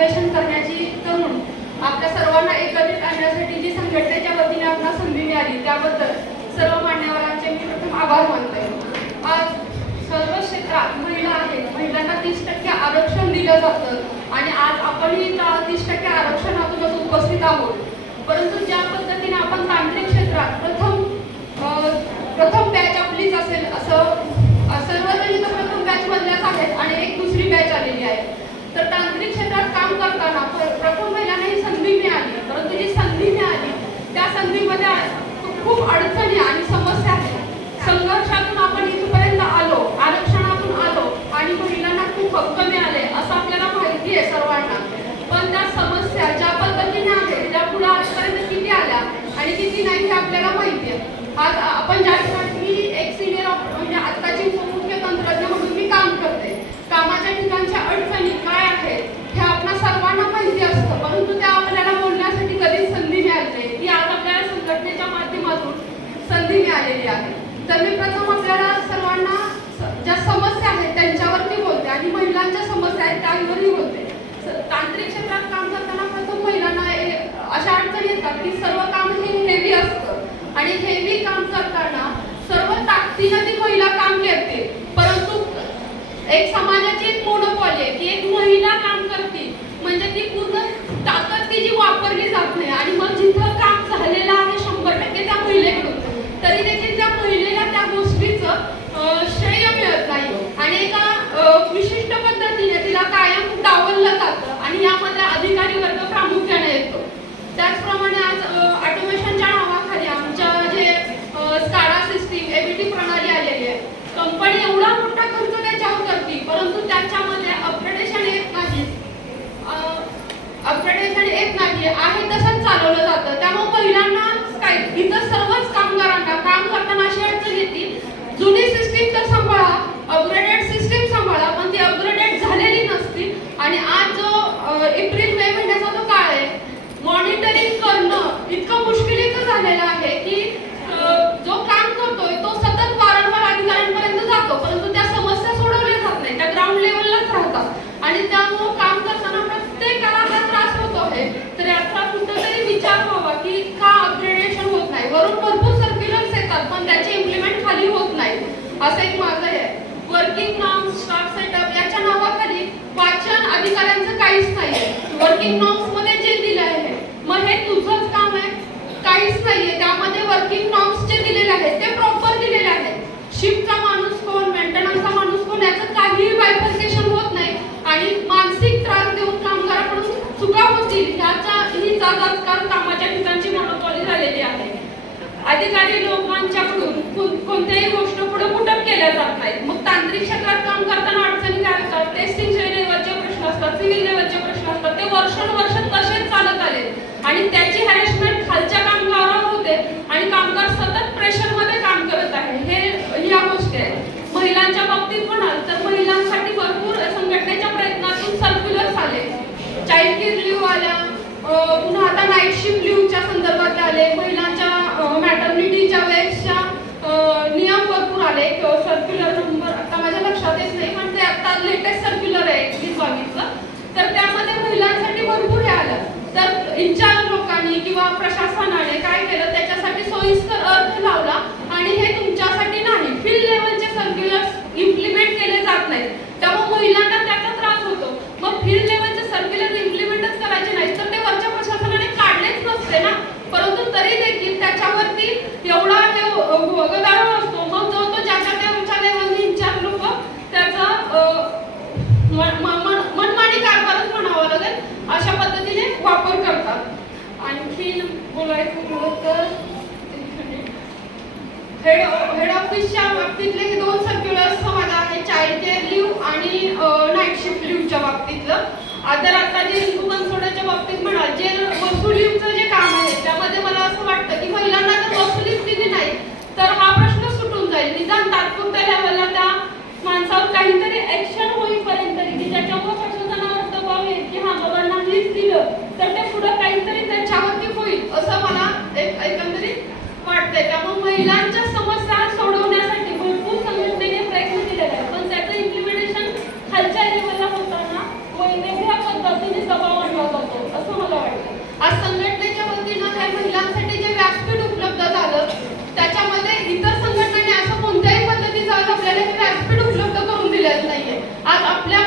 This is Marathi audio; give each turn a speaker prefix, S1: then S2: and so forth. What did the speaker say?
S1: अधिवेशन करण्याची करून आपल्या सर्वांना एकत्रित आणण्यासाठी जी संघटनेच्या वतीने आपल्याला संधी मिळाली त्याबद्दल सर्व मान्यवरांचे मी प्रथम आभार मानते आज सर्व क्षेत्रात महिला आहेत महिलांना तीस टक्के आरक्षण दिलं जातं आणि आज आपणही त्या तीस टक्के आरक्षणातूनच उपस्थित आहोत. परंतु ज्या पद्धतीने आपण तांत्रिक क्षेत्रात प्रथम प्रथम बॅच आपलीच असेल असं अ, सर्वजण इथं प्रथम बॅच मधल्याच आहेत आणि एक दुसरी बॅच आलेली आहे तर तांत्रिक क्षेत्रात काम करताना प्र- प्रथम महिलांना ही संधी मिळाली परंतु जी संधी मिळाली त्या संधीमध्ये खूप अडचणी आणि समस्या आहेत संघर्षातून आपण इथपर्यंत आलो आरक्षणातून आलो आणि महिलांना खूप हक्क मिळाले असं आपल्याला माहिती आहे सर्वांना. पण त्या समस्या ज्या पद्धतीने आहेत त्या पुढे आजपर्यंत किती आल्या आणि किती नाही हे आपल्याला माहिती आहे. आज आपण ज्या ठिकाणी मी एक सिनियर म्हणजे आत्ताची उपमुख्य तंत्रज्ञ म्हणून मी काम करते कामाच्या ठिकाणच्या अडचणी काय आहेत हे आपल्या सर्वांना माहिती असतं परंतु त्या आपल्याला बोलण्यासाठी कधीच संधी मिळाली नाही ती आज आपल्याला संघटनेच्या माध्यमातून संधी मिळालेली आहे तर मी प्रथम आपल्याला सर्वांना ज्या समस्या आहेत त्यांच्यावरती बोलते आणि महिलांच्या समस्या आहेत त्यावरही बोलते. तांत्रिक क्षेत्रात काम करताना प्रथम महिलांना अशा अडचणी येतात की सर्व काम हे हेवी असतं. आणि हेवी काम करताना सर्व ताकदीनं ती महिला काम करते. परंतु एक समाजाची एक मोनोपॉली आहे की एक महिला काम करते म्हणजे ती पूर्ण ताकद तिची वापरली जात नाही आणि मग जिथं काम झालेलं आहे शंभर टक्के त्या महिलेकडून तरी देखील त्या महिलेला त्या गोष्टीचं अं, श्रेय मिळत नाही आणि एका अं, विशिष्ट पद्धतीने तिला कायम जातं आणि यामध्ये अधिकारी वर्ग प्रामुख्याने येतो. त्याचप्रमाणे आज ऑटोमेशनच्या नावाखाली आमच्या जे स्काडा सिस्टीम एबीटी प्रणाली आलेली आहे कंपनी एवढा मोठा खर्च त्याच्यावर करते परंतु त्याच्यामध्ये अपग्रेडेशन येत नाही. अपग्रेडेशन येत नाही. आहे तसंच चालवलं जातं त्यामुळे महिलांना काय इतर सर्वच कामगारांना काम करताना अशी अडचण येते जुनी सिस्टीम तर सांभाळा अपग्रेडेड सिस्टीम सांभाळा पण ती अपग्रेडेड झालेली नसती आणि आज जो अ, एप्रिल मे महिन्याचा जो काळ आहे. मॉनिटरिंग करणं इतकं मुश्किलीचं झालेलं आहे की जो काम करतोय तो सतत वारंवार अधिकाऱ्यांपर्यंत जातो परंतु त्या समस्या सोडवल्या जात नाही त्या ग्राउंड लेवललाच राहतात. आणि त्यामुळं काम करताना प्रत्येकाला हा त्रास होतो आहे. तर याचा कुठेतरी विचार व्हावा की का अपग्रेडेशन होत नाही? वरून भरपूर सर्क्युलर्स येतात पण त्याचे इम्प्लिमेंट खाली होत नाही. असं एक माझं आहे. वर्किंग नॉर्म्स स्टाफ सेटअप याच्या नावाखाली वाचन अधिकाऱ्यांचं काहीच नाही वर्किंग नॉर्म्समध्ये जे दिलं आहे मग हे तुझंच काम आहे. काहीच नाहीये. त्यामध्ये वर्किंग नॉर्म्स जे दिलेले आहेत ते प्रॉपर दिलेले आहेत. शिफ्टचा माणूस कोण मेंटेनन्सचा माणूस कोण याचं काहीही बायफर्केशन होत नाही. आणि मानसिक त्रास देऊन कामगाराकडून चुका होतील. ह्याचा ही जात आजकाल कामाच्या ठिकाणची मोनोपॉली झालेली आहे. अधिकारी लोकांच्याकडून कोण- कोणत्याही गोष्ट पुढे कुठं केल्या जात नाहीत. मग तांत्रिक क्षेत्रात काम करताना अडचणी काय असतात टेस्टिंग लेवलचे प्रश्न असतात सिव्हिल लेवलचे प्रश्न असतात ते वर्षानुवर्ष तसेच चालत आले आणि त्याची हॅरेसमेंट खालच्या कामगारावर होते आणि कामगार सतत प्रेशरमध्ये काम करत आहे. हे या गोष्टी आहेत महिलांच्या बाबतीत म्हणाल तर महिलांसाठी भरपूर संघटनेच्या प्रयत्नातून सर्क्युलर्स आले. चाइल्ड केअर लिव्ह आल्या पुन्हा आता नाईट शिफ्ट लिव्हच्या संदर्भात आले. महिलांच्या मॅटर्निटीच्या वेळेसच्या नियम भरपूर आले. सर्क्युलर नंबर आता माझ्या लक्षात येत नाही पण ते आता लेटेस्ट सर्क्युलर आहे एकवीस बावीसचं तर त्यामध्ये महिलांसाठी भरपूर हे आलं तर इन्चार्ज लोकांनी किंवा प्रशासनाने काय केलं त्याच्यासाठी सोयीस्कर अर्थ लावला आणि हे तुमच्यासाठी नाही. फील्ड लेवलचे सर्क्युलर्स इम्प्लिमेंट केले जात नाहीत. त्यामुळे महिलांना त्याचा त्रास होतो मग फील्ड लेवलचे सर्क्युलर इम्प्लिमेंटच करायचे नाही तर ते वरच्या प्रशासनाने काढलेच नसते ना परंतु तरी देखील त्याच्यावरती एवढा हे गदारोळ असतो मग जो तो ज्याच्या त्याच्या लेवलने इन्चार्ज लोक त्याचा अं, मन- मन- मन- मनमानी कारभारच म्हणावं लागेल अशा पद्धतीने वापर करतात आणखी बोलायचं झालं तर हेड हेड ऑफिसच्या बाबतीतले हे दोन सर्क्युलर्स माझा आहे. चाइल्ड केअर लिव्ह आणि नाईट शिफ्ट लिव्हच्या बाबतीतलं. आता आता जे हिंदू बनसोडाच्या बाबतीत म्हणाल जे वसुलीचं जे काम आहे त्यामध्ये मला असं वाटतं की महिलांना जर लिव्ह दिली नाही तर हा प्रश्न सुटून जाईल. निदान तात्पुरत्या लेवलला त्या आहे त्यामुळे महिलांच्या समस्या सोडवण्यासाठी भरपूर संघटनेने प्रयत्न केलेला आहेत. पण त्याचं इम्प्लिमेंटेशन खालच्या लेवलला होताना वेगवेगळ्या पद्धतीने दबाव आणला जातो असं मला वाटतं. आज संघटनेच्या वतीनं काही महिलांसाठी जे व्यासपीठ उपलब्ध झालं त्याच्यामध्ये इतर संघटनांनी असं कोणत्याही पद्धतीचा आज आपल्याला हे व्यासपीठ उपलब्ध करून दिलेलं नाहीये. आज आपल्या